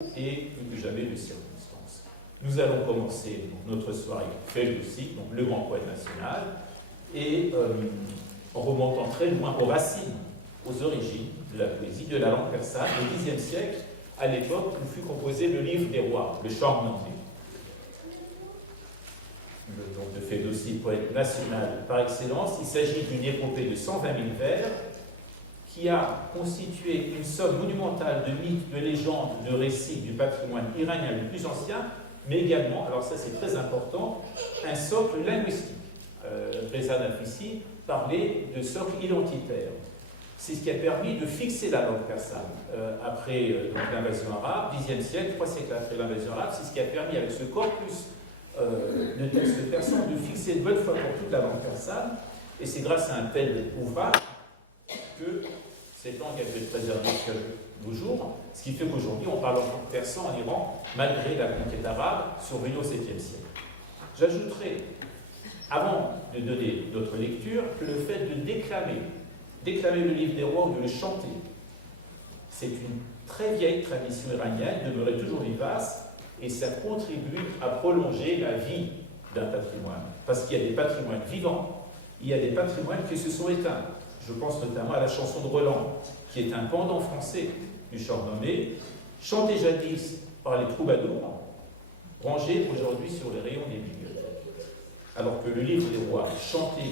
et plus que jamais de circonstances. Nous allons commencer notre soirée Ferdowsi, donc le grand poète national, et en remontant très loin aux racines, aux origines de la poésie, de la langue persane, au Xe siècle, à l'époque où fut composé le livre des rois, le Shahnameh. Donc de Ferdowsi, poète national par excellence, il s'agit d'une épopée de 120 000 vers qui a constitué une somme monumentale de mythes, de légendes, de récits du patrimoine iranien le plus ancien, mais également, alors ça c'est très important, un socle linguistique. Reza Nafisi parlait de socle identitaire. C'est ce qui a permis de fixer la langue persane. Après l'invasion arabe, Xe siècle, 3 siècles après l'invasion arabe, c'est ce qui a permis avec ce corpus de textes persans de fixer une bonne fois pour toute la langue persane, et c'est grâce à un tel ouvrage que cette langue a pu être préservée jusqu'à nos jours, ce qui fait qu'aujourd'hui on parle encore persan en Iran, malgré la conquête arabe survenue au 7e siècle. J'ajouterai, avant de donner notre lecture, que le fait de déclamer le livre des rois ou de le chanter, c'est une très vieille tradition iranienne, demeurée toujours vivace, et ça contribue à prolonger la vie d'un patrimoine. Parce qu'il y a des patrimoines vivants, il y a des patrimoines qui se sont éteints. Je pense notamment à la chanson de Roland, qui est un pendant français du Shahnameh, chanté jadis par les troubadours, rangé aujourd'hui sur les rayons des bibliothèques. Alors que le livre des rois, chanté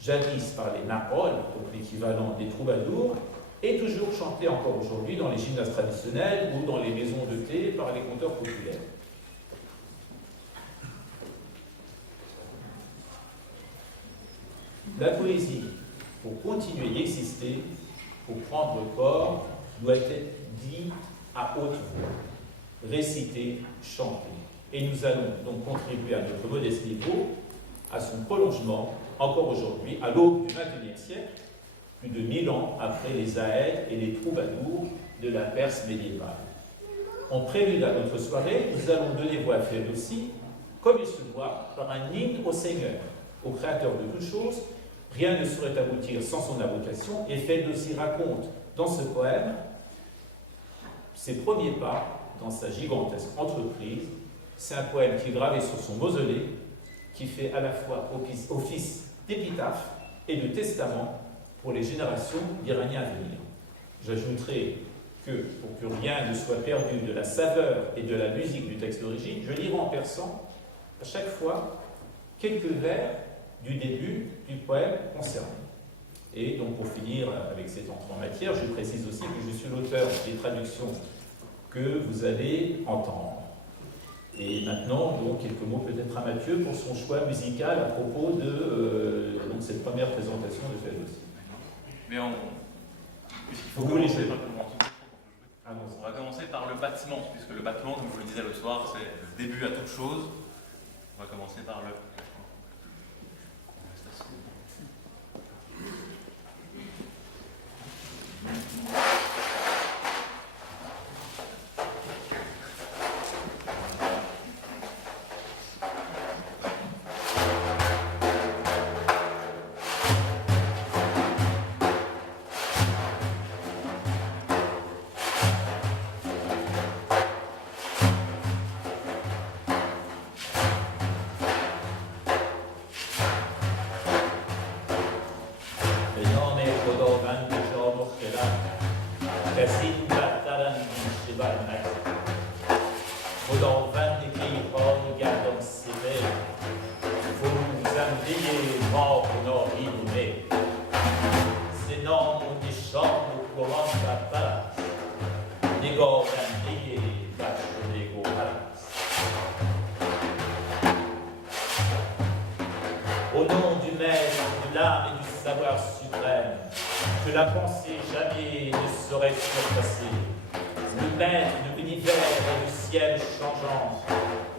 jadis par les Nahol, donc l'équivalent des troubadours, est toujours chanté encore aujourd'hui dans les gymnases traditionnels ou dans les maisons de thé par les conteurs populaires. La poésie, pour continuer d'exister, pour prendre corps, doit être dite à haute voix, récitée, chantée. Et nous allons donc contribuer à notre modeste niveau à son prolongement, encore aujourd'hui, à l'aube du XXIe siècle, plus de 1000 ans après les Aèdes et les troubadours de la Perse médiévale. En prélude à notre soirée, nous allons donner voix à Ferdowsi, comme il se doit, par un hymne au Seigneur, au Créateur de toutes choses. Rien ne saurait aboutir sans son invocation, et Ferdowsi raconte dans ce poème ses premiers pas dans sa gigantesque entreprise. C'est un poème qui est gravé sur son mausolée, qui fait à la fois office d'épitaphe et de testament pour les générations d'Iraniens à venir. J'ajouterai que, pour que rien ne soit perdu de la saveur et de la musique du texte d'origine, je lirai en persan à chaque fois quelques vers du début du poème concerné. Et donc, pour finir avec cette entrée en matière, je précise aussi que je suis l'auteur des traductions que vous allez entendre. Et maintenant, donc, quelques mots peut-être à Mathieu pour son choix musical à propos de donc cette première présentation de Ferdowsi. Mais il faut commencer par commencer. On va commencer par le battement, puisque le battement, comme je vous le disais l'autre soir, c'est le début à toute chose. On va commencer par le... Au nom du maître, de l'âme et du savoir suprême, que la pensée jamais ne saurait surpasser, le maître de l'univers et du ciel changeant,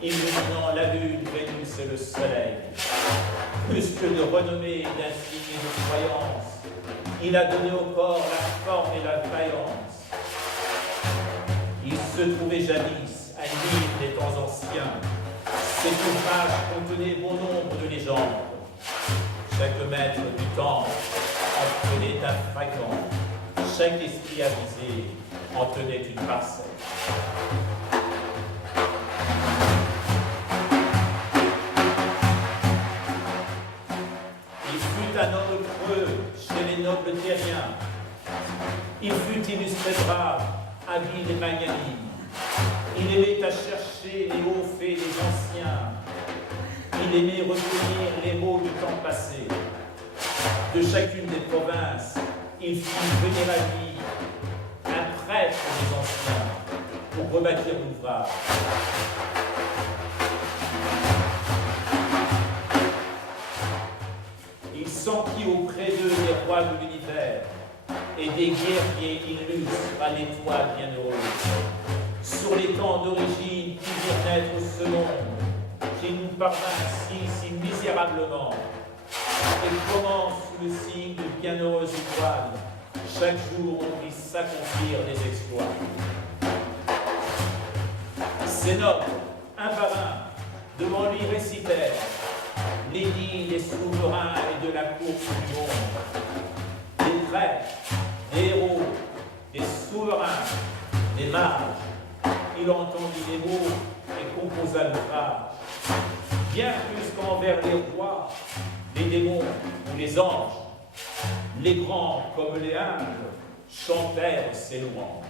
illuminant la lune, Vénus et le soleil, plus que de renommée, d'insigne et de croyance, il a donné au corps la forme et la vaillance. Il se trouvait jadis un livre des temps anciens. Cet ouvrage contenait bon nombre de légendes. Chaque maître du temps en prenait un fragment. Chaque esprit avisé en tenait une parcelle. Il fut un homme creux chez les nobles terriens. Il fut illustré brave, habile et magnanime. Il aimait à chercher les hauts faits des anciens. Il aimait retenir les mots du temps passé. De chacune des provinces, il fit venir à vie un prêtre des anciens pour rebâtir l'ouvrage. Il s'enquit auprès d'eux des rois de l'univers et des guerriers illustres à l'étoile bienheureuse. Sur les temps d'origine qui virent naître ce monde, qui nous parvint si misérablement, et comment, sous le signe de bienheureuse étoile, chaque jour on vit s'accomplir des exploits. Ces nobles, un par un, devant lui récitèrent l'édit des souverains et de la course du monde. Des prêtres, des héros, des souverains, des mages. Il entendit les mots et composa l'ouvrage. Bien plus qu'envers les rois, les démons ou les anges, les grands comme les humbles chantèrent ses louanges.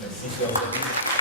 Merci, chers amis.